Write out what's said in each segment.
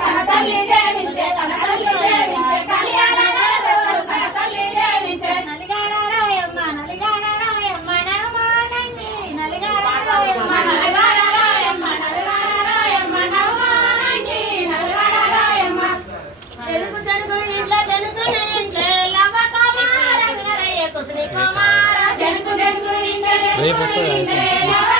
తన తల్లి జయించే తన తల్లి 我也不是来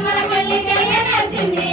కమ్మల పల్లి జయ నరసింహి